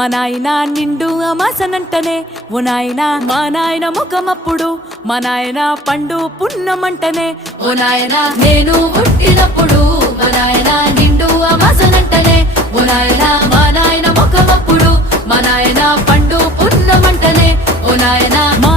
మా నాయన నిండు అమాసనంటనే ఓ నాయన మా నాయన ముఖమప్పుడు మా నాయన పండు పున్నమంటనే ఓ నాయన నేను పుట్టినప్పుడు మా నాయన నిండు అమాసనంటనే ఓ నాయన మా నాయన ముఖమప్పుడు మా నాయన పండు పున్నమంటనే ఓ నాయన మా